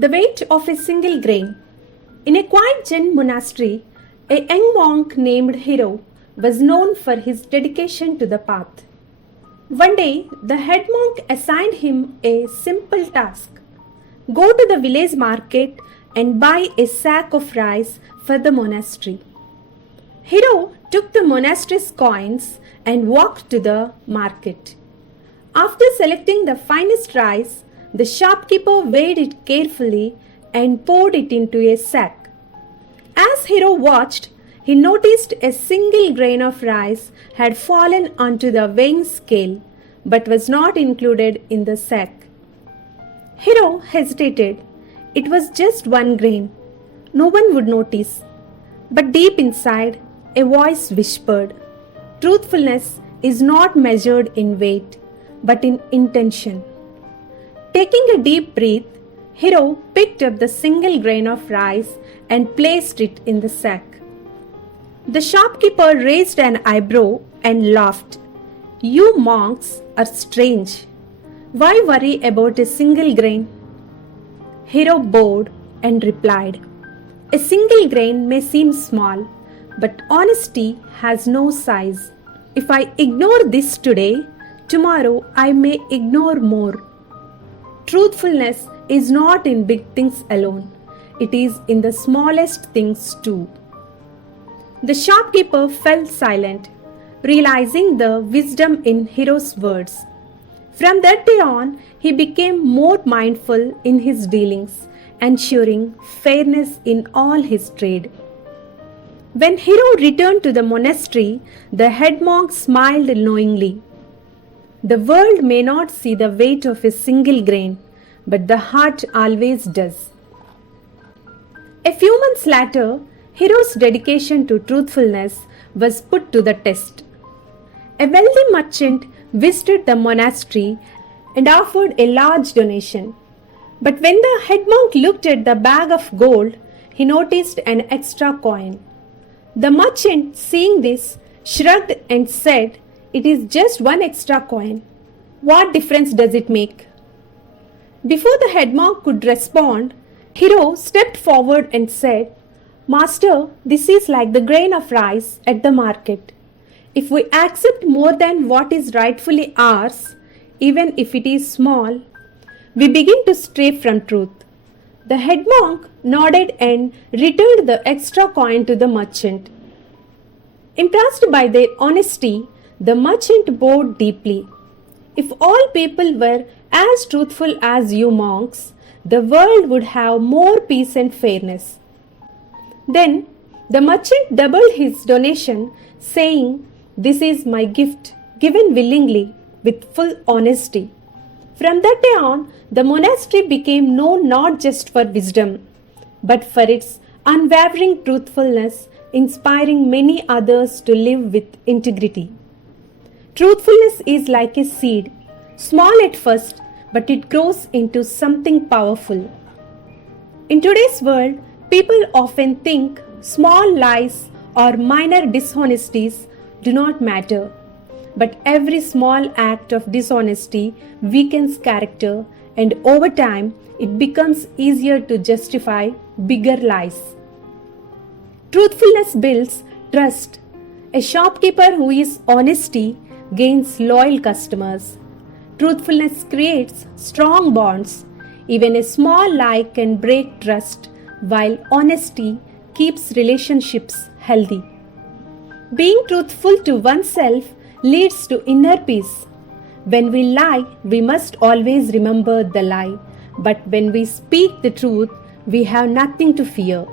The weight of a single grain. In a quiet Zen monastery, a young monk named Hiro was known for his dedication to the path. One day, the head monk assigned him a simple task. Go to the village market and buy a sack of rice for the monastery. Hiro took the monastery's coins and walked to the market. After selecting the finest rice, the shopkeeper weighed it carefully and poured it into a sack. As Hiro watched, he noticed a single grain of rice had fallen onto the weighing scale but was not included in the sack. Hiro hesitated. It was just one grain. No one would notice. But deep inside, a voice whispered, "Truthfulness is not measured in weight, but in intention." Taking a deep breath, Hiro picked up the single grain of rice and placed it in the sack. The shopkeeper raised an eyebrow and laughed. "You monks are strange. Why worry about a single grain?" Hiro bowed and replied, "A single grain may seem small, but honesty has no size. If I ignore this today, tomorrow I may ignore more. Truthfulness is not in big things alone. It is in the smallest things too." The shopkeeper fell silent, realizing the wisdom in Hiro's words. From that day on, he became more mindful in his dealings, ensuring fairness in all his trade. When Hiro returned to the monastery, the head monk smiled knowingly. The world may not see the weight of a single grain, but the heart always does. A few months later, Hiro's dedication to truthfulness was put to the test. A wealthy merchant visited the monastery and offered a large donation. But when the head monk looked at the bag of gold, he noticed an extra coin. The merchant, seeing this, shrugged and said, "It is just one extra coin. What difference does it make?" Before the head monk could respond, Hiro stepped forward and said, "Master, this is like the grain of rice at the market. If we accept more than what is rightfully ours, even if it is small, we begin to stray from truth." The head monk nodded and returned the extra coin to the merchant. Impressed by their honesty, the merchant bowed deeply. "If all people were as truthful as you monks, the world would have more peace and fairness." Then the merchant doubled his donation, saying, "This is my gift, given willingly, with full honesty." From that day on, the monastery became known not just for wisdom, but for its unwavering truthfulness, inspiring many others to live with integrity. Truthfulness is like a seed, small at first, but it grows into something powerful. In today's world, people often think small lies or minor dishonesties do not matter. But every small act of dishonesty weakens character, and over time, it becomes easier to justify bigger lies. Truthfulness builds trust. A shopkeeper who is honesty gains loyal customers. Truthfulness creates strong bonds. Even a small lie can break trust, while honesty keeps relationships healthy. Being truthful to oneself leads to inner peace. When we lie, we must always remember the lie. But when we speak the truth, we have nothing to fear.